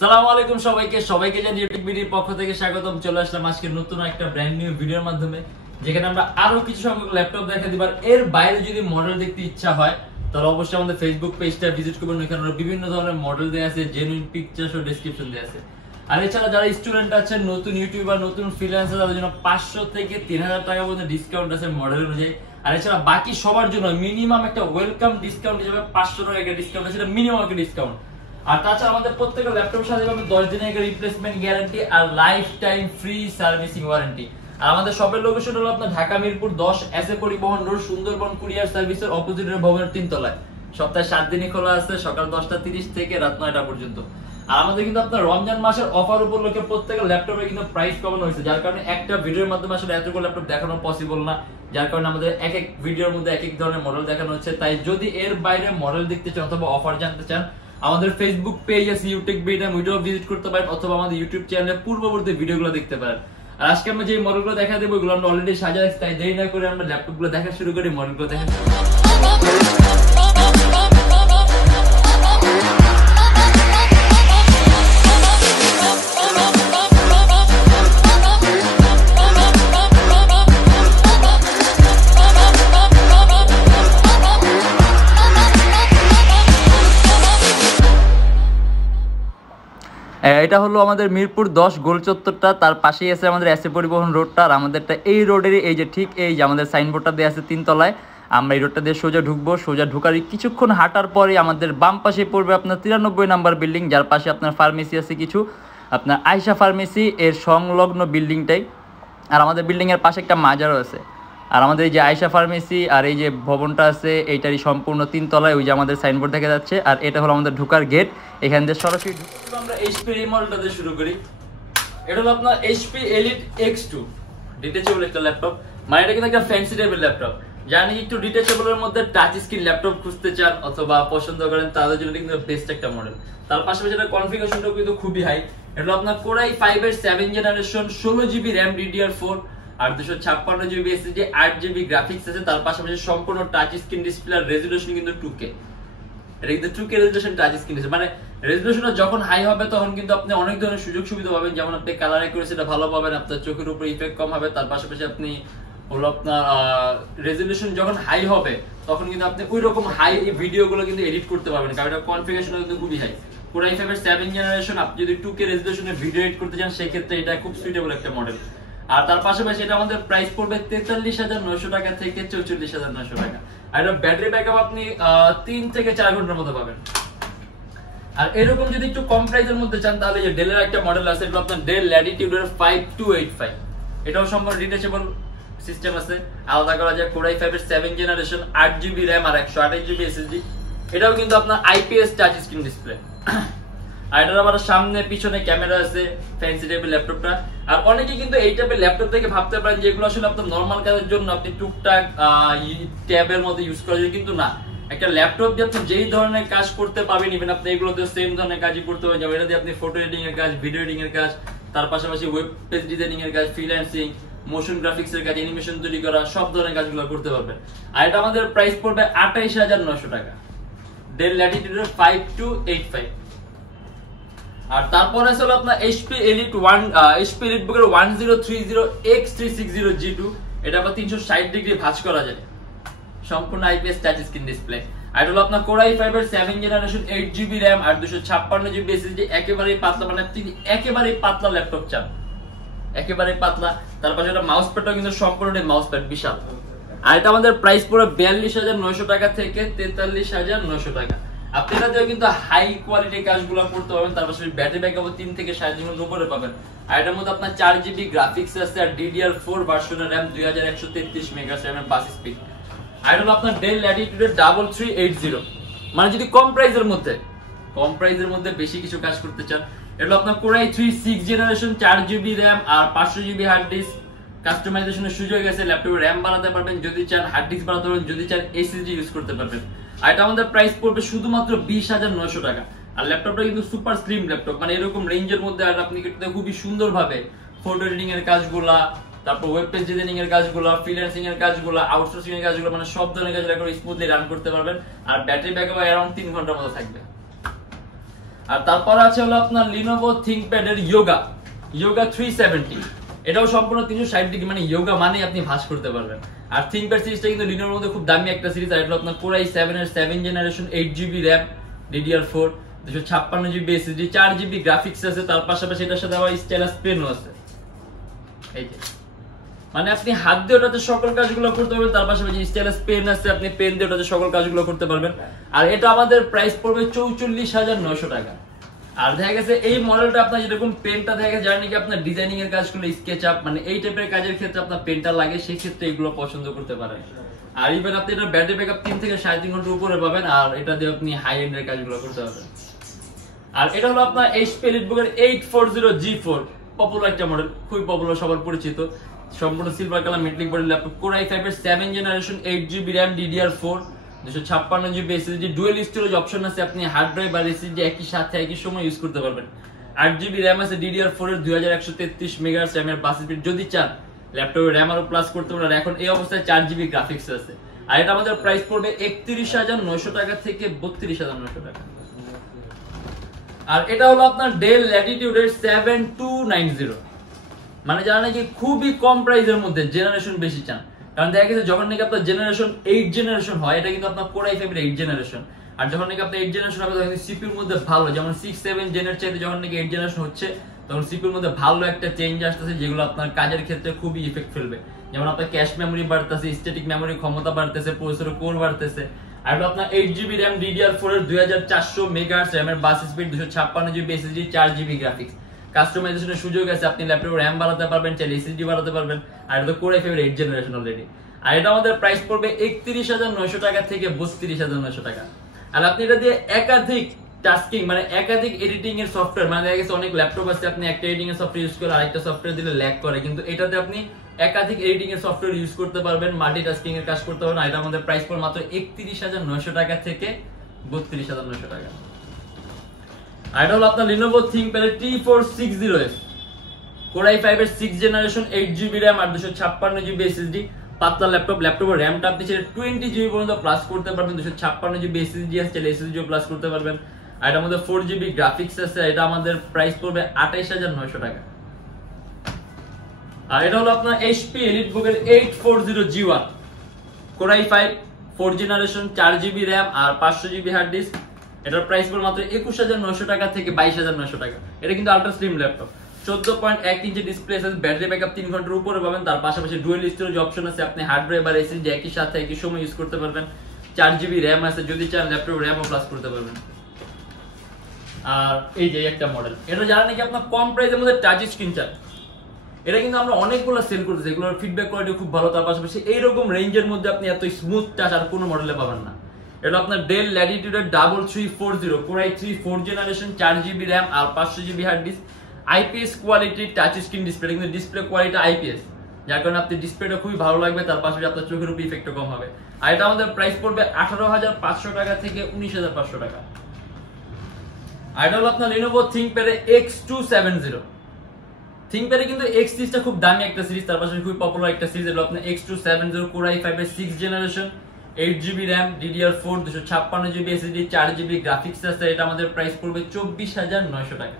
সালামু আলাইকুম সবাইকে জানি ইউটিউববিডির পক্ষ থেকে স্বাগতম। চলে আসলাম আজকে নতুন একটা ব্র্যান্ড নিউ ভিডিওর মাধ্যমে, যেখানে আমরা আরো কিছু সংখ্যক ল্যাপটপ দেখা দিবার। এর বাইরে যদি মডেল দেখতে ইচ্ছা হয় তাহলে অবশ্যই আমাদের ফেসবুক পেজটা ভিজিট করবেন। ওখানে বিভিন্ন ধরনের মডেল দেয়া আছে, জেনুইন পিকচার ও ডেসক্রিপশন দেয়া আছে। আর এছাড়া যারা স্টুডেন্ট আছেন, নতুন ইউটিউবার, নতুন ফ্রিল্যান্সার, তাদের জন্য 500 থেকে 3000 টাকা পর্যন্ত ডিসকাউন্ট আছে মডেল অনুযায়ী। আর এছাড়া বাকি সবার জন্য মিনিমাম একটা ওয়েলকাম ডিসকাউন্ট হিসেবে 500 টাকা একটা ডিসকাউন্ট আছে, মিনিমাম একটা ডিসকাউন্ট। আর তাছাড়া আমাদের প্রত্যেকটা ল্যাপটপের সাথে পাবেন 10 দিনের একটা রিপ্লেসমেন্ট গ্যারান্টি আর life time free servicing warranty. আর আমাদের শপের লোকেশন হলো আপনার Dhaka Mirpur 10 SA Paribahan road, Sundarban courier সার্ভিসের অপোজিটের ভবনের 3 তলায়। সপ্তাহে 7 দিনই খোলা আছে, সকাল 10:30 থেকে রাত 9টা পর্যন্ত। আর আমাদের কিন্তু আপনার রমজান মাসের অফার উপলক্ষে প্রত্যেকটা ল্যাপটপে কিন্তু প্রাইস কমানো হয়েছে, যার কারণে একটা ভিডিওর মাধ্যমে আসলে এতগুলো ল্যাপটপ দেখানো পসিবল না। যার কারণে আমাদের এক এক ভিডিওর মধ্যে এক এক ধরনের মডেল দেখানো হচ্ছে। তাই যদি এর বাইরে মডেল দেখতে চান অথবা অফার জানতে চান, আমাদের ফেসবুক পেজ আছে ইউটেকবিড, ভিডিও ভিজিট করতে পারেন, অথবা আমাদের ইউটিউব চ্যানেলে পূর্ববর্তী ভিডিওগুলো দেখতে পারেন। আর আজকে আমরা যে মডেলগুলো দেখা দেবো ওগুলো আমরা অলরেডি সাজা আছে, তাই দেরি না করে আমরা ল্যাপটপগুলো দেখা শুরু করি, মডেলগুলো দেখা। এটা হলো আমাদের মিরপুর 10 গোল চত্বরটা, তার পাশেই আছে আমাদের এসএ পরিবহন রোডটা। আর আমাদেরটা এই রোডেরই এই যে ঠিক এই যে আমাদের সাইনবোর্ডটা দেওয়া আছে 3 তলায়। আমরা এই রোডটা দিয়ে সোজা ঢুকবো, সোজা ঢুকার কিছুক্ষণ হাঁটার পরে আমাদের বাম পাশে পড়বে আপনার 93 নাম্বার বিল্ডিং, যার পাশে আপনার ফার্মেসি আছে কিছু, আপনার আয়শা ফার্মেসি এর সংলগ্ন বিল্ডিংটাই। আর আমাদের বিল্ডিংয়ের পাশে একটা মাজারও আছে। আর আমাদের এই যে আয়শা ফার্মেসি আর এই যে ভবনটা আছে এইটারই সম্পূর্ণ 3 তলায়, ওই যে আমাদের সাইনবোর্ড দেখা যাচ্ছে। আর এটা হলো আমাদের ঢুকার গেট, এখান দিয়ে সরাসরি আমরা এইচপি এই মডেলটা দিয়ে শুরু করি। এটা হলো আপনার এইচপি এলিট X2 ডিটেচেবল একটা ল্যাপটপ। মানে এটা কিন্তু একটা ফ্যান্সি টাইপের ল্যাপটপ। যারা নাকি একটু ডিটেচেবলের মধ্যে টাচ স্ক্রিন ল্যাপটপ খুঁজতে চান অথবা পছন্দ করেন, তাদের জন্য কিন্তু বেস্ট একটা মডেল। তার পাশাপাশি এটা কনফিগারেশনটাও কিন্তু খুবই হাই। এটা হলো আপনার Core i5 এর 7 জেনারেশন, 16GB RAM DDR4 আর 256GB SSD, 8GB গ্রাফিক্স আছে। তার পাশাপাশি সম্পূর্ণ টাচ স্ক্রিন ডিসপ্লে আর রেজোলিউশন কিন্তু 2K। এটা কিন্তু 2K রেজোলিউশন টাচ স্ক্রিন আছে, মানে রেজোলিউশনটা যখন হাই হবে তখন কিন্তু আপনি অনেক ধরনের সুযোগ সুবিধা পাবেন। যেমন আপনি কালার অ্যাকুরেসিটা ভালো পাবেন, আপনার চোখের উপর ইফেক্ট কম হবে। তার পাশাপাশি আপনি হলো আপনার রেজোলিউশন যখন হাই হবে তখন কিন্তু আপনি ওই রকম হাই ভিডিওগুলো কিন্তু এডিট করতে পারবেন, কারণ এটা কনফিগারেশন কিন্তু খুবই হাই। Core i5 এর 7 জেনারেশন, আপনি যদি 2K রেজোলিউশনে ভিডিও এডিট করতে চান সেক্ষেত্রে এটা খুব সুইটেবল একটা মডেল। আর তার পাশাপাশি এটা আমাদের প্রাইস পড়বে 43,900 টাকা থেকে 44,900 টাকা। আর এটা ব্যাটারি ব্যাকআপ আপনি 3 থেকে 4 ঘন্টার মতো পাবেন। আর এরকম যদি একটু কম প্রাইসের মধ্যে চান তাহলে যে ডেলের একটা মডেল আছে, এটা আপনার ডেল ল্যাটিটিউড এর 5285। এটাও সম্পূর্ণ ডিটেচেবল সিস্টেম আছে, আলাদা করা যায়। Core i5 এর 7 জেনারেশন, 8GB RAM আর 128GB SSD। এটাও কিন্তু আপনার IPS টাচ স্ক্রিন ডিসপ্লে। আর এটার আবার সামনে পিছনে ক্যামেরা আছে, ফ্যান্সি টাইপের ল্যাপটপটা। আর অনেকেই কিন্তু এই টাইপের ল্যাপটপ থেকে ভাবতে পারেন যে এগুলো আসলে আপনার নরমাল কাজের জন্য, আপনি টুকটাক ট্যাবের মতো ইউজ করার জন্য, কিন্তু না। একটা ল্যাপটপ দিয়ে আপনি যেই ধরনের কাজ করতে পারবেন, ইভেন আপনি এগুলোতে সেম ধরনের কাজই করতে পারবেন। যেমন এটা দিয়ে আপনি ফটো এডিটিং এর কাজ, ভিডিও এডিটিং এর কাজ, তার পাশাপাশি ওয়েব পেজ ডিজাইনিং এর কাজ, ফ্রিল্যান্সিং, মোশন গ্রাফিক্স এর কাজ, অ্যানিমেশন তৈরি করা, সব ধরনের কাজগুলো করতে পারবেন। আর এটা আমাদের প্রাইস পড়বে 28,900 টাকা, ডেল ল্যাটিটিউড 5285। আর তারপরে আছে হলো আপনার এইচপি এলিট বুকের 1030X360G2। এটা আবার 360 ডিগ্রি ভাঁজ করা যায়, সম্পূর্ণ IPS টাচ স্ক্রিন ডিসপ্লে। আর হলো আপনার Core i5 এর 7 জেনারেশন, 8GB RAM আর 256GB SSD। একেবারেই পাতলা, মানে আপনি একেবারেই পাতলা ল্যাপটপ চান, একেবারেই পাতলা। তারপরে এটা মাউস প্যাডটাও কিন্তু সম্পূর্ণ মাউস প্যাড বিশাল। আর এটা আমাদের প্রাইস পুরো 42,900 টাকা থেকে 43,900 টাকা। আপনি এটাতে কিন্তু হাই কোয়ালিটি কাজগুলো করতে পারবেন। তার পাশাপাশি ব্যাটারি ব্যাকআপ 3 থেকে 7 ঘন্টার উপরে পাবেন। আর এটার মধ্যে আপনার 4GB গ্রাফিক্স আছে আর DDR4 ভার্সনের RAM, 2133 মেগাহার্টজ RAM এর বাস স্পিড। আর এটা হলো আপনার ডেল ল্যাটিটিউড 3380। মানে যদি কম প্রাইসের মধ্যে বেশি কিছু কাজ করতে চান, এটা আপনার Core i3 6 generation, 4GB RAM আর 500GB হার্ড ডিস্ক। কাস্টমাইজেশনের সুযোগ আছে, ল্যাপটপে RAM বানাতে পারবেন যদি চান, হার্ড ডিস্ক বানাতে পারবেন যদি চান, SSD ইউজ করতে পারবেন। আর এটা আমাদের প্রাইস পড়বে শুধুমাত্র 20,900 টাকা। আর ল্যাপটপটা কিন্তু সুপার স্লিম ল্যাপটপ, মানে এরকম রেঞ্জের মধ্যে। আর আপনি কিন্তু খুবই সুন্দরভাবে ফটো এডিটিং এর কাজগুলা, তারপর ওয়েব পেজ ডিজাইনিং এর কাজগুলো, ফ্রিল্যান্সিং এর কাজগুলো, আউটসোর্সিং এর কাজগুলো, মানে সব ধরনের কাজ স্মুথলি রান করতে পারবেন। আর ব্যাটারি ব্যাকআপ অ্যারাউন্ড 3 ঘন্টার মতো থাকবে। আর তারপর আছে হলো আপনার লিনোভো থিংকপ্যাড এর যোগা 370, এটাও সম্পূর্ণ 360 ডিগ্রি, মানে যোগা মানে আপনি ভাঁজ করতে পারবেন। আর থিংকপ্যাড সিরিজটা কিন্তু লিনোভোর মধ্যে খুব দামি একটা সিরিজ। আর এটা আপনার Core i7 এর 7 generation 8GB RAM DDR4 256GB SSD 4GB graphics আছে। তার পাশাপাশি এটার সাথে আবার স্টাইলাস পেনও আছে। এই যে মানে আপনি হাত দিয়ে ওটাতে সকল কাজগুলো করতে পারবেন, তার পাশাপাশি স্টাইলাস পেন আছে, আপনি পেন দিয়ে ওটাতে সকল কাজগুলো করতে পারবেন। আর এটা আমাদের প্রাইস পড়বে 44,900 টাকা। আর দেখা গেছে এই মডেলটা আপনার যেরকম পেনটা দেখা গেছে জানেন কি আপনার ডিজাইনিং এর কাজগুলো স্কেচ আপ মানে এই টাইপের কাজের ক্ষেত্রে আপনার পেনটা লাগে, সেই ক্ষেত্রে এগুলো পছন্দ করতে পারেন। আর ইভেন আপনি এটা ব্যাটারি ব্যাকআপ 3 থেকে 3.5 ঘন্টার উপরে পাবেন, আর এটা দিয়ে আপনি হাই এন্ড এর কাজগুলো করতে পারবেন। আর এটা হলো আপনার HP EliteBook এর 840G4, পপুলার একটা মডেল, খুবই পপুলার, সবার পরিচিত, সম্পূর্ণ silver colour metallic body laptop. Core i5 এর 7 generation 8GB RAM DDR4 256GB SSD dual storage option আছে, আপনি হার্ড ড্রাইভ আর SSD একই সাথে একই সময় ইউজ করতে পারবেন। 8GB RAM আছে DDR4 এর 2133 MHz RAM এর বাস স্পিড, যদি চান ল্যাপটপে RAM আরো প্লাস করতে পারবেন। আর এখন এই অবস্থায় 4GB গ্রাফিক্স আছে। আর এটা আমাদের প্রাইস পড়বে 31,900 টাকা থেকে 32,900 টাকা। আর এটা হলো আপনার ডেল ল্যাটিটিউড এর 7290, মানে যারা নাকি খুবই কম প্রাইসের মধ্যে জেনারেশন বেশি চান। কারণ দেখা গেছে যখন নাকি আপনার জেনারেশন 8 জেনারেশন হয়, এটা কিন্তু আপনার Core i5 এর 8 জেনারেশন। আর যখন নাকি আপনার 8 জেনারেশন হবে তখন সিপিইউর মধ্যে ভালো, যেমন 6-7 জেনের চাইতে যখন নাকি 8 জেনারেশন হচ্ছে তখন সিপিইউর মধ্যে ভালো একটা চেঞ্জ আসতেছে, যেগুলো আপনার কাজের ক্ষেত্রে খুবই ইফেক্ট ফেলবে। যেমন আপনার ক্যাশ মেমোরি বাড়তেছে, স্ট্যাটিক মেমোরি ক্ষমতা বাড়তেছে, প্রসেসর কোর বাড়তেছে। আর আপনার 8GB RAM DDR4 এর 2400 MHz RAM এর bus speed 256GB SSD 4GB graphics. কাস্টমাইজেশনের সুযোগ আছে, আপনি ল্যাপটপে RAM বাড়াতে পারবেন, চাইলে SSD বাড়াতে পারবেন। আর এটা Core i5 এর 8 জেনারেশন অলরেডি। আর এটা আমাদের প্রাইস পড়বে 31,900 টাকা থেকে 32,900 টাকা। আর আপনি এটা দিয়ে একাধিক টাস্কিং মানে একাধিক এডিটিং এর সফটওয়্যার, মানে দেখা গেছে অনেক ল্যাপটপ আছে আপনি একটা এডিটিং এর সফটওয়্যার ইউজ করে আরেকটা সফটওয়্যার দিলে ল্যাগ করে, কিন্তু এটাতে আপনি একাধিক এডিটিং এর সফটওয়্যার ইউজ করতে পারবেন, মাল্টিটাস্কিং এর কাজ করতে পারবেন। আর এটা আমাদের প্রাইস পড়বে মাত্র 31,900 টাকা থেকে 32,900 টাকা। আর এটা হলো আপনার Lenovo ThinkPad এর T460F, Core i5 এর 6 জেনারেশন 8GB RAM আর 256GB SSD, পাতলা ল্যাপটপ। ল্যাপটপের র্যামটা আপনি চাইলে 20GB পর্যন্ত প্লাস করতে পারবেন, 256GB SSD আছে, চাইলে SSD প্লাস করতে পারবেন। আর এটার মধ্যে 4GB গ্রাফিক্স আছে। এটা আমাদের প্রাইস পড়বে 28,900 টাকা। আর এটা হলো আপনার HP EliteBook এর 840G1, Core i5 4 generation 4GB RAM আর 500GB হার্ড ডিস্ক। এটার প্রাইস পড়বে মাত্র 21,900 টাকা থেকে 22,900 টাকা। এটা কিন্তু ultra slim laptop, 14.1 inch display আছে, ব্যাটারি ব্যাকআপ 3 ঘন্টার উপরে পাবেন। তার পাশাপাশি ডুয়াল স্টোরেজ অপশন আছে, আপনি হার্ড ড্রাইভ আর SSD একই সাথে একই সময় ইউজ করতে পারবেন। 4GB RAM আছে, যদি চান ল্যাপটপ RAM-ও প্লাস করতে পারবেন। আর এই যে একটা মডেল, এটা যারা নাকি আপনার কম প্রাইসের মধ্যে টাচ স্ক্রিন চান, এটা কিন্তু আমরা অনেকগুলো সেল করতেছি, এগুলোর ফিডব্যাক কোয়ালিটি খুব ভালো। তার পাশাপাশি এইরকম রেঞ্জের মধ্যে আপনি এত স্মুথ টাচ আর কোনো মডেলে পাবেন না। এটা আপনার ডেল ল্যাটিটিউড এর 3340 Core i3 4 generation 4GB RAM আর 500GB hard disk, IPS quality touch screen display, কিন্তু ডিসপ্লে কোয়ালিটি IPS, যার কারণে আপনি ডিসপ্লেটা খুবই ভালো লাগবে, তার পাশাপাশি আপনার চোখের উপর ইফেক্টও কম হবে। আর এটা আমাদের প্রাইস পড়বে 18,500 টাকা থেকে 19,500 টাকা। আর এটা হলো আপনার Lenovo ThinkPad এর X270। ThinkPad এ কিন্তু X সিরিজটা খুব দামি একটা সিরিজ, তার পাশাপাশি খুব পপুলার একটা সিরিজ। এটা আপনার X270 Core i5 এর 6 generation 8GB RAM DDR4 256GB SSD 4GB graphics আছে। এটা আমাদের প্রাইস পড়বে 24,900 টাকা।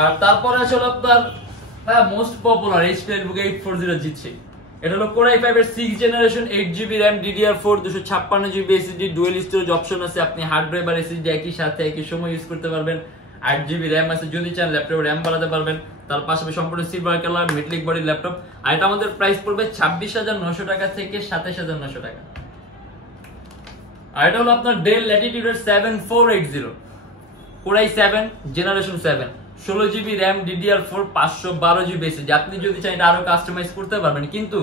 আর তারপরে আসলে আপনার most popular HP EliteBook 840G3। এটা হলো Core i5 এর 6 generation 8GB RAM DDR4 256GB SSD dual storage option আছে, আপনি হার্ড ড্রাইভ আর SSD একই সাথে একই সময় ইউজ করতে পারবেন। 8GB RAM আছে, যদি চান ল্যাপটপে RAM বাড়াতে পারবেন। তার পাশাপাশি সম্পূর্ণ silver colour metallic body laptop. আর এটা আমাদের প্রাইস পড়বে 26,900 টাকা থেকে 27,900 টাকা। আর এটা হলো আপনার ডেল ল্যাটিটিউড এর 7480 Core i7 generation 7 16GB RAM DDR4 512GB SSD। আপনি যদি চান এটা আরো কাস্টমাইজ করতে পারবেন, কিন্তু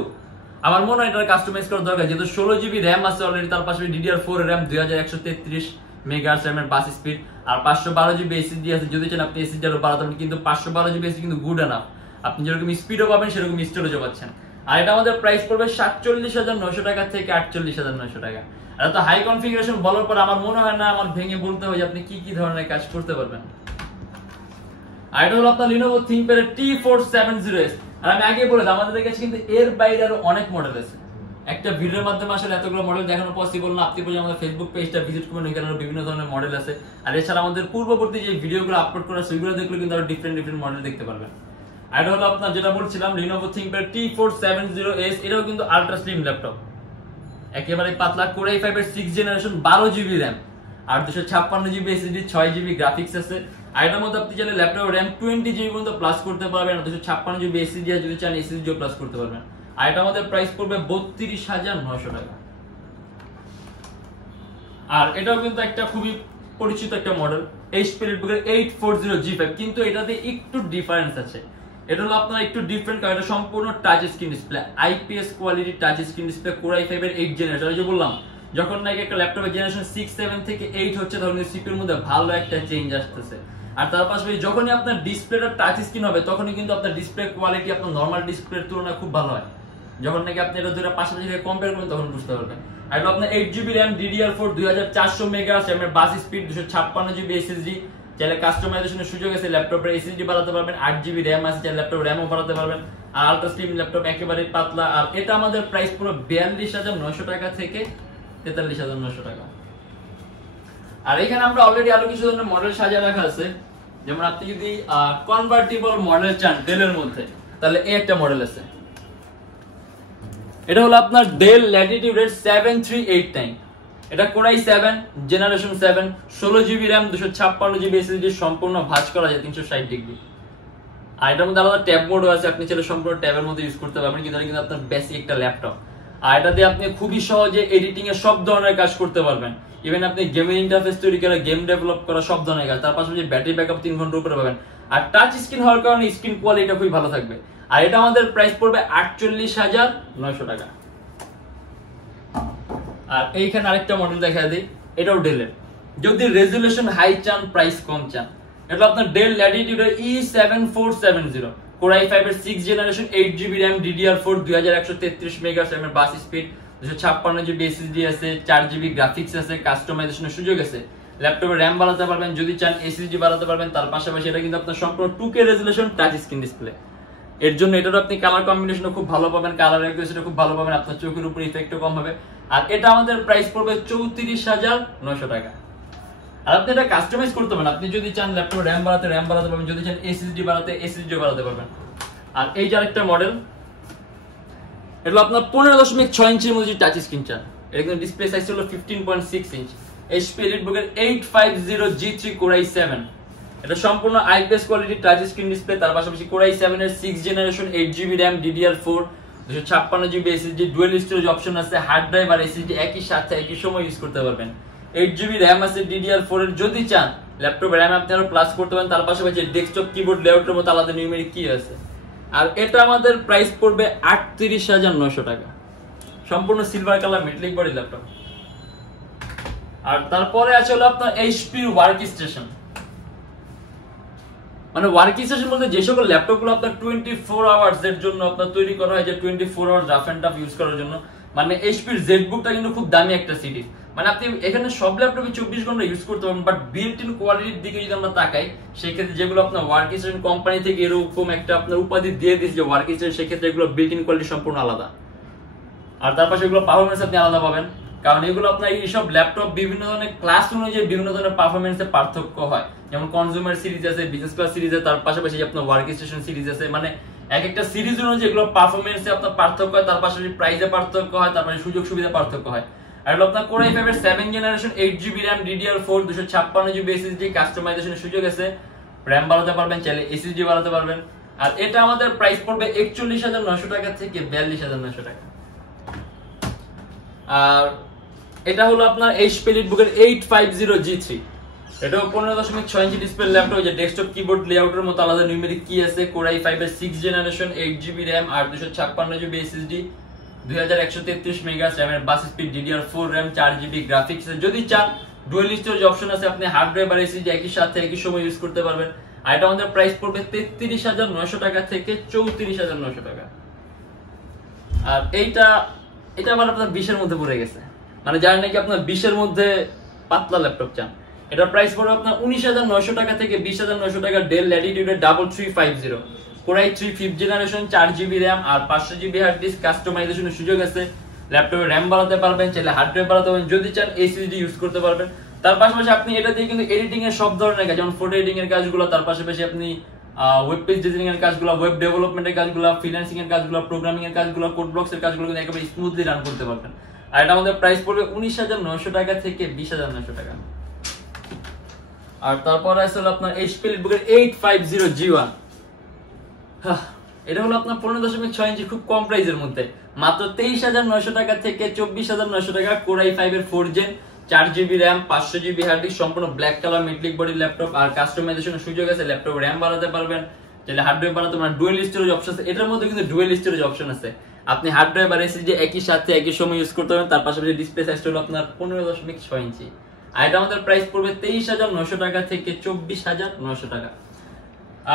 আমার মনে হয় এটা কাস্টমাইজ করার দরকার, যেহেতু 16GB RAM আছে অলরেডি। তার পাশাপাশি DDR4 এর RAM 2133 MHz RAM এর বাস স্পিড আর 512GB SSD আছে, যদি চান আপনি SSD আরো বাড়াতে পারেন, কিন্তু 512GB SSD কিন্তু গুড এনাফ, আপনি যেরকম স্পিডও পাবেন সেরকম স্টোরেজও পাচ্ছেন। আর এটা আমাদের প্রাইস পড়বে 47,900 টাকা থেকে 48,900 টাকা। আর এত হাই কনফিগারেশন বলার পর আমার মনে হয় না আমার ভেঙে বলতে হয় যে আপনি কি কি ধরনের কাজ করতে পারবেন। আর এটা হলো আপনার Lenovo ThinkPad এর T470S। আর আমি আগে বলে আমাদের কাছে কিন্তু এর বাইরে আরো অনেক মডেল আছে, একটা ভিডিওর মাধ্যমে আসলে এতগুলো মডেল দেখানো পসিবল না। আপনি বলে আমাদের ফেসবুক পেজটা ভিজিট করবেন, এখানে বিভিন্ন ধরনের মডেল আছে। আর এছাড়া আমাদের পূর্ববর্তী যে ভিডিওগুলো আপলোড করা সেগুলো দেখলে কিন্তু আরো ডিফারেন্ট মডেল দেখতে পারবেন। আর এটা হলো আপনার যেটা বলছিলাম Lenovo ThinkPad T470S, এটাও কিন্তু আলট্রা স্লিম ল্যাপটপ, একেবারে পাতলা, Core i5 এর 6th জেনারেশন, 12GB RAM আর 256GB SSD, 6GB গ্রাফিক্স আছে। আর এটার মধ্যে আপনি চাইলে ল্যাপটপ RAM 20GB পর্যন্ত প্লাস করতে পারবেন, 256GB SSD আর যদি চান SSD প্লাস করতে পারবেন। আর এটা আমাদের প্রাইস পড়বে 32,900 টাকা। আর এটাও কিন্তু একটা খুবই পরিচিত একটা মডেল HP Realbook 840G5, কিন্তু এটাতে একটু ডিফারেন্স আছে। এটা হলো আপনার একটু ডিফারেন্ট, কারণ এটা সম্পূর্ণ touch screen display, IPS quality touch screen display, Core i5 এর 8th জেনারেশন। এই যে বললাম, যখন নাকি একটা ল্যাপটপের জেনারেশন 6, 7 থেকে 8 হচ্ছে, তখন সিপিইউর মধ্যে ভালো একটা চেঞ্জ আসতেছে। আর তার পাশাপাশি যখনই আপনার ডিসপ্লেটা টাচ স্ক্রিন হবে, তখনই কিন্তু আপনার ডিসপ্লে কোয়ালিটি আপনার নরমাল ডিসপ্লের তুলনায় খুব ভালো হয়। যখন নাকি আপনি এটা দুটো পাশাপাশি কম্পেয়ার করবেন তখন বুঝতে পারবেন। আর এটা আপনার 8GB RAM DDR4 2400 মেগাহার্টজ, এর বাস স্পিড, 256GB SSD, চাইলে কাস্টমাইজেশনের সুযোগ আছে, ল্যাপটপের SSD বাড়াতে পারবেন, 8GB RAM আছে, চাইলে ল্যাপটপ RAM ও বাড়াতে পারবেন। আর আলট্রা স্লিম ল্যাপটপ, একেবারে পাতলা। আর এটা আমাদের প্রাইস পুরো 42,900 টাকা থেকে 43,900 টাকা। আর এখানে আমরা অলরেডি আরো কিছু ধরনের মডেল সাজিয়ে রাখা আছে। যেমন আপনি যদি কনভার্টিবল মডেল চান ডেলের মধ্যে, তাহলে এই একটা মডেল আছে। এটা হলো আপনার ডেল ল্যাটিটিউড 7389, এটা Core i7 generation 7, 16GB RAM, 256GB SSD, সম্পূর্ণ ভাঁজ করা যায় 360 ডিগ্রি। আর এটার মধ্যে আলাদা ট্যাব মোডও আছে, আপনি চাইলে সম্পূর্ণ ট্যাবের মধ্যে ইউজ করতে পারবেন, কিন্তু এটা কিন্তু আপনার বেসিক একটা ল্যাপটপ। আর এটা দিয়ে আপনি খুবই সহজে এডিটিং এর সব ধরনের কাজ করতে পারবেন। ইভেন আপনি গেমিং ইন্টারফেস তৈরি করা, গেম ডেভেলপ করা, সব ধরনের কাজ। তার পাশাপাশি ব্যাটারি ব্যাকআপ 3 ঘন্টার উপরে পাবেন। আর টাচ স্ক্রিন হওয়ার কারণে স্ক্রিন কোয়ালিটি খুবই ভালো থাকবে। আর এটা আমাদের প্রাইস পড়বে 48,900 টাকা। আর এইখানে আরেকটা মডেল দেখা দিই, এটাও ডেলের। যদি রেজুলেশন হাই চান, প্রাইস কম চান, এটা আপনার del Latitude E7470, Core i5 এর 6th generation, 8GB RAM DDR4, 2133 megahertz, এর বাস স্পিড, 256GB SSD আছে, 4GB গ্রাফিক্স আছে, কাস্টমাইজেশনের সুযোগ আছে। ল্যাপটপে RAM বাড়াতে পারবেন, যদি চান SSD বাড়াতে পারবেন। তার পাশাপাশি এটা কিন্তু আপনার সম্পূর্ণ 2K resolution touch screen display. এর জন্য এটারও আপনি কালার কম্বিনেশনও খুব ভালো পাবেন, কালার অ্যাকুরেসিটা খুব ভালো পাবেন, আপনার চোখের উপর ইফেক্টও কম হবে। আর এটা আমাদের প্রাইস পড়বে 34,900 টাকা। আর আপনি এটা কাস্টমাইজ করতে পারেন, আপনি যদি চান ল্যাপটপে RAM বাড়াতে পারবেন, যদি চান SSD বাড়াতে SSD বাড়াতে পারবেন। আর এই যে আরেকটা মডেল, এটা আপনার 15.6 ইঞ্চির মধ্যে টাচ স্ক্রিন চান, এটা কিন্তু ডিসপ্লে সাইজ হলো 15.6 inch, HP Realbook 850G3 Core i7, এটা সম্পূর্ণ IPS quality touch screen display. তার পাশাপাশি Core i7 এর 6th generation, 8GB RAM DDR4, 256GB SSD, dual storage option আছে, হার্ড ড্রাইভ আর SSD একই সাথে একই সময় ইউজ করতে পারবেন। 8GB RAM আছে DDR4 এর, যদি চান ল্যাপটপ RAM আপনি আরো প্লাস করতে পারেন। তার পাশাপাশি ডেস্কটপ কিবোর্ড লেআউটের মতো আলাদা নিউমেরিক কি আছে। আর এটা আমাদের প্রাইস পড়বে 38,900 টাকা, সম্পূর্ণ silver colour metallic body laptop. আর তারপরে আছে হলো আপনার HP ওয়ার্ক স্টেশন, মানে ওয়ার্ক স্টেশন বলতে যে সকল ল্যাপটপগুলো আপনার 24 আওয়ার্স এর জন্য আপনার তৈরি করা হয়, যে 24 hours rough and tough use করার জন্য। মানে HP ZBookটা কিন্তু খুব দামি একটা সিরিজ, মানে আপনি এখানে সব ল্যাপটপে 24 ঘন্টা ইউজ করতে পারবেন। বাট বিল্ট ইন কোয়ালিটির দিকে যদি আমরা তাকাই, সেক্ষেত্রে যেগুলো আপনার ওয়ার্ক স্টেশন কোম্পানি থেকে এরকম একটা আপনার উপাধি দিয়ে দিচ্ছে যে ওয়ার্ক স্টেশন, সেক্ষেত্রে এগুলো বিল্ট ইন কোয়ালিটি সম্পূর্ণ আলাদা। আর তার পাশে এগুলো পারফরমেন্স আপনি আলাদা পাবেন, কারণ এগুলো আপনার এইসব ল্যাপটপ বিভিন্ন ধরনের ক্লাস অনুযায়ী বিভিন্ন ধরনের পারফরমেন্সে পার্থক্য হয়। যেমন কনজিউমার সিরিজ আছে, বিজনেস ক্লাস সিরিজ আছে, তার পাশাপাশি আপনার ওয়ার্ক স্টেশন সিরিজ আছে। মানে এক একটা সিরিজ অনুযায়ী এগুলো পারফরমেন্সে আপনার পার্থক্য হয়, তার পাশাপাশি প্রাইসে পার্থক্য হয়, তারপরে সুযোগ সুবিধা পার্থক্য হয়। আর এগুলো আপনার Core i5 এর 7th generation, 8GB RAM DDR4, 256GB SSD, কাস্টমাইজেশনের সুযোগ আছে, RAM বাড়াতে পারবেন, চাইলে SSD বাড়াতে পারবেন। আর এটা আমাদের প্রাইস পড়বে 41,900 টাকা থেকে 42,900 টাকা। আর এটা হলো আপনার HP Realbook 850G3, এটাও 15.6 ইঞ্চি ডিসপ্লে ল্যাপটপ, যে ডেস্কটপ কিবোর্ড লেআউটের মতো আলাদা নিউমেরিক কি আছে, Core i5 এর 6th জেনারেশন, 8GB RAM আর 256GB SSD, 2133 মেগাহার্টজ, এর bus speed, DDR4 RAM, 4GB graphics. যদি চান ডুয়াল স্টোরেজ অপশন আছে, আপনি হার্ড ড্রাইভ আর SSD একই সাথে একই সময় ইউজ করতে পারবেন। আর এটা আমাদের প্রাইস পড়বে 33,900 টাকা থেকে 34,900 টাকা। আর এটা আবার আপনার 20 এর মধ্যে পড়ে গেছে, মানে যারা নাকি আপনার 20 এর মধ্যে পাতলা ল্যাপটপ চান, এটার প্রাইস পড়বে আপনার 19,900 টাকা থেকে 20,900 টাকা। Del Latitude 3350, Core i3 5th generation, 4GB RAM আর 500GB হার্ড ডিস্ক, কাস্টমাইজেশনের সুযোগ আছে, ল্যাপটপে র্যাম বাড়াতে পারবেন, চাইলে হার্ড ড্রাইভ বাড়াতে পারবেন, যদি চান এসএসডি ইউজ করতে পারবেন। তার পাশাপাশি আপনি এটা দিয়ে কিন্তু এডিটিং এর সব ধরনের কাজ, যেমন ফটো এডিটিং এর কাজগুলো, তার পাশাপাশি আপনি ওয়েব পেজ ডিজাইনিং এর কাজগুলো, ওয়েব ডেভেলপমেন্টের কাজগুলো, ফ্রিল্যান্সিং এর কাজগুলো, প্রোগ্রামিং এর কাজগুলো, কোড ব্লকস এর কাজগুলো কিন্তু একেবারে স্মুথলি রান করতে পারবেন। আর এটা আমাদের প্রাইস পড়বে 19,900 টাকা থেকে 20,900 টাকা। আর তারপরে আসলে আপনার HP লিটবুকের 850G1, এটা হলো আপনার 15.6 ইঞ্চি, খুব কম প্রাইসের মধ্যে, মাত্র 23,900 টাকা থেকে 24,900 টাকা। Core i5 এর 4 gen, 4GB RAM, 500GB hard disk, সম্পূর্ণ black colour metallic body laptop. আর কাস্টমাইজেশনের সুযোগ আছে, ল্যাপটপ র্যাম বাড়াতে পারবেন, চাইলে হার্ড ড্রাইভ বাড়াতে পারবেন, ডুয়াল স্টোরেজ অপশন আছে, এটার মধ্যে কিন্তু ডুয়াল স্টোরেজ অপশন আছে, আপনি হার্ড ড্রাইভ আর এসএসডি একই সাথে একই সময় ইউজ করতে পারবেন। তার পাশাপাশি ডিসপ্লে সাইজটা হলো আপনার 15.6 ইঞ্চি। আর এটা আমাদের প্রাইস পড়বে 23,900 টাকা থেকে 24,900 টাকা।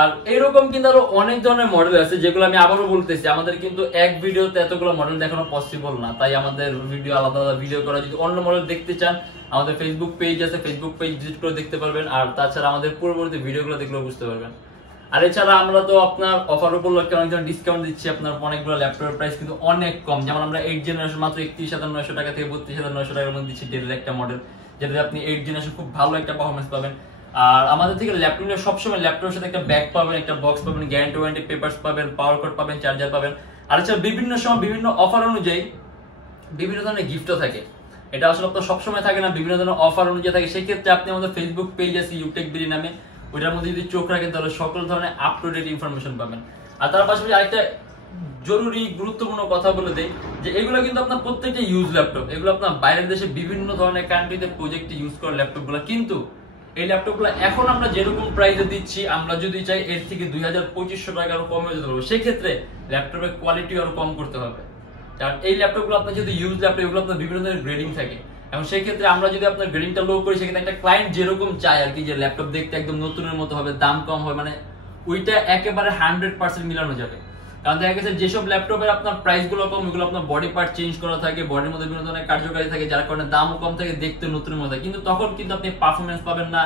আর এরকম কিন্তু আরো অনেক ধরনের মডেল আছে, যেগুলো আমি আবারও বলতেছি, আমাদের কিন্তু এক ভিডিওতে এতগুলো মডেল দেখানো পসিবল না, তাই আমাদের ভিডিও আলাদা আলাদা ভিডিও করা। যদি অন্য মডেল দেখতে চান, আমাদের ফেসবুক পেজ আছে, ফেসবুক পেজ ভিজিট করে দেখতে পারবেন। আর তাছাড়া আমাদের পরবর্তী ভিডিওগুলো দেখলেও বুঝতে পারবেন। আর এছাড়া আমরা তো আপনার অফার উপলক্ষে অনেক ধরনের ডিসকাউন্ট দিচ্ছি, আপনার অনেকগুলো ল্যাপটপের প্রাইস কিন্তু অনেক কম। যেমন আমরা 8 জেনারেশন মাত্র 31,900 টাকা থেকে 32,900 টাকার মধ্যে দিচ্ছি, ডেলের একটা মডেল, যেটাতে আপনি 8 জেনারেশন খুব ভালো একটা পারফরম্যান্স পাবেন। আর আমাদের থেকে ল্যাপটপ নিয়ে সবসময় ল্যাপটপের সাথে একটা ব্যাগ পাবেন, একটা বক্স পাবেন, গ্যারান্টি ওয়ারেন্টি পেপারস পাবেন, পাওয়ার কোড পাবেন, চার্জার পাবেন। আর এছাড়া বিভিন্ন সময় বিভিন্ন অফার অনুযায়ী বিভিন্ন ধরনের গিফটও থাকে। এটা আসলে আপনার সবসময় থাকে না, বিভিন্ন ধরনের অফার অনুযায়ী থাকে। সেক্ষেত্রে আপনি আমাদের ফেসবুক পেজ আছে Youtechbd নামে, ওইটার মধ্যে যদি চোখ রাখেন তাহলে সকল ধরনের আপ টু ডেট ইনফরমেশন পাবেন। আর তার পাশাপাশি আরেকটা জরুরি গুরুত্বপূর্ণ কথা বলে দেই, যে এগুলো কিন্তু আপনার প্রত্যেকটা ইউজ ল্যাপটপ, এগুলো আপনার বাইরের দেশে বিভিন্ন ধরনের কান্ট্রিতে প্রজেক্টে ইউজ করা ল্যাপটপগুলো। কিন্তু এই ল্যাপটপগুলো এখন আমরা যেরকম প্রাইসে দিচ্ছি, আমরা যদি চাই এর থেকে 2,2500 টাকা আরো কমে যেতে পারবো। সেক্ষেত্রে ল্যাপটপের কোয়ালিটি আরো কম করতে হবে, কারণ এই ল্যাপটপগুলো আপনার যদি ইউজ ল্যাপটপ, এগুলো আপনার বিভিন্ন ধরনের গ্রেডিং থাকে, এবং সেই ক্ষেত্রে আমরা যদি আপনার গ্রেডিংটা লো করি, সেক্ষেত্রে একটা ক্লায়েন্ট যেরকম চায় আর কি, যে ল্যাপটপ দেখতে একদম নতুনের মতো হবে, দাম কম হবে, মানে ওইটা একেবারে 100% মিলানো যাবে। কারণ দেখা গেছে যেসব ল্যাপটপের আপনার প্রাইস গুলো কম, এগুলো আপনার বডি পার্ট চেঞ্জ করা থাকে, বডির মধ্যে বিভিন্ন ধরনের কার্যকারী থাকে, যার কারণে দামও কম থাকে, দেখতে নতুনের মতো, কিন্তু তখন কিন্তু আপনি পারফরমেন্স পাবেন না,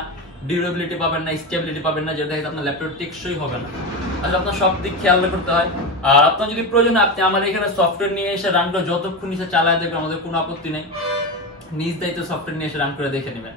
ডিউরেবিলিটি পাবেন না, স্টেবিলিটি পাবেন না, যেটা আপনার ল্যাপটপ টেকসই হবে না। আসলে আপনার সব দিক খেয়াল করতে হয়। আর আপনার যদি প্রয়োজন, আপনি আমার এখানে সফটওয়্যার নিয়ে এসে রান করে যতক্ষণ ইচ্ছা চালায় দেখবেন, আমাদের কোনো আপত্তি নেই। নিজ দায়িত্ব সফটওয়্যার নিয়ে এসে রান করে দেখে নেবেন,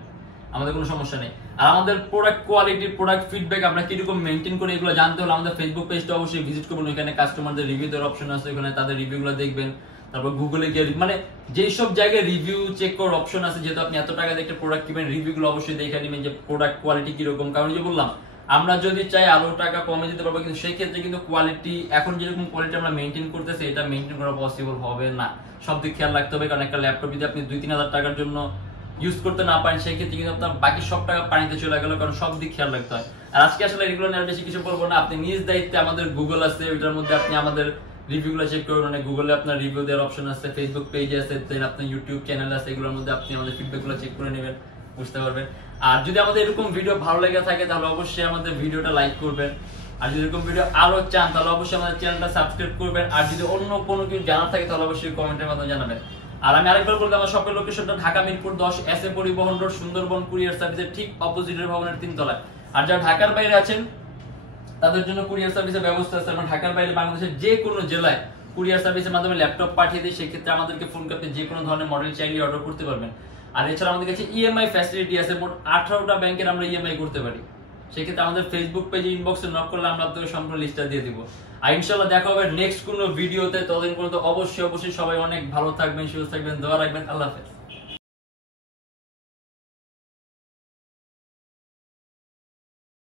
আমাদের কোনো সমস্যা নেই। আর আমাদের প্রোডাক্ট কোয়ালিটি, প্রোডাক্ট ফিডব্যাক আমরা কিরকম মেনটেন করি, এগুলো জানতে হলে আমাদের ফেসবুক পেজটা অবশ্যই ভিজিট করবেন। ওখানে কাস্টমারদের রিভিউ দেওয়ার অপশন আছে, ওখানে তাদের রিভিউগুলো দেখবেন। তারপর গুগলে গিয়ে মানে যেই সব জায়গায় রিভিউ চেক করার অপশন আছে, যেহেতু আপনি এত টাকা দিয়ে একটা প্রোডাক্ট কিনবেন, রিভিউগুলো অবশ্যই দেখে নেবেন যে প্রোডাক্ট কোয়ালিটি কিরকম। কারণ যে বললাম, আমরা যদি চাই আরো টাকা কমে দিতে পারবো, কিন্তু সেই ক্ষেত্রে কিন্তু কোয়ালিটি, এখন যেরকম কোয়ালিটি আমরা মেনটেন করতেছি, এটা মেনটেন করা পসিবল হবে না। সব দিক খেয়াল রাখতে হবে, কারণ একটা ল্যাপটপ যদি আপনি 2-3 হাজার টাকার জন্য ইউজ করতে না পারেন, সেই ক্ষেত্রে কিন্তু আপনার বাকি সব টাকা পানিতে চলে গেল, কারণ সব দিক খেয়াল রাখতে হয়। আর আজকে আসলে এগুলো নিয়ে বেশি কিছু বলবো না, আপনি নিজ দায়িত্বে, আমাদের গুগল আছে, ওইটার মধ্যে আপনি আমাদের রিভিউগুলো চেক করবেন। মানে গুগলে আপনার রিভিউ দেওয়ার অপশন আছে, ফেসবুক পেজ আছে, দেন আপনার ইউটিউব চ্যানেল আছে, এগুলোর মধ্যে আপনি আমাদের ফিডব্যাকগুলো চেক করে নেবেন, বুঝতে পারবেন। আর যদি আমাদের এরকম ভিডিও ভালো লেগে থাকে, তাহলে অবশ্যই আমাদের ভিডিওটা লাইক করবেন। আর যদি এরকম ভিডিও আরো চান, তাহলে অবশ্যই আমাদের চ্যানেলটা সাবস্ক্রাইব করবেন। আর যদি অন্য কোনো কিছু জানার থাকে, তাহলে অবশ্যই কমেন্টের মাধ্যমে জানাবেন। আর আমি আরেকবার বলতে, আমার শপের লোকেশনটা Dhaka Mirpur 10, SA Paribahan road, Sundarban courier সার্ভিসের ঠিক অপোজিটের ভবনের 3 তলায়। আর যারা ঢাকার বাইরে আছেন, তাদের জন্য কুরিয়ার সার্ভিসের ব্যবস্থা আছে। আমরা ঢাকার বাইরে বাংলাদেশের যে কোনো জেলায় কুরিয়ার সার্ভিসের মাধ্যমে ল্যাপটপ পাঠিয়ে দিই। সেক্ষেত্রে আমাদেরকে ফোন করতে যে কোনো ধরনের মডেল চাইলে অর্ডার করতে পারবেন। আর এছাড়া আমাদের কাছে ইএমআই ফ্যাসিলিটি আছে, মোট 18টা ব্যাংকের আমরা ইএমআই করতে পারি। সেক্ষেত্রে আমাদের ফেসবুক পেজে ইনবক্সে নক করলে আমরা আপনাদের সম্পূর্ণ লিস্টটা দিয়ে দিব। আর ইনশাআল্লাহ দেখা হবে নেক্সট কোনো ভিডিওতে। ততদিন পর্যন্ত অবশ্যই সবাই অনেক ভালো থাকবেন, সুস্থ থাকবেন, দোয়া রাখবেন। আল্লাহ হাফেজ।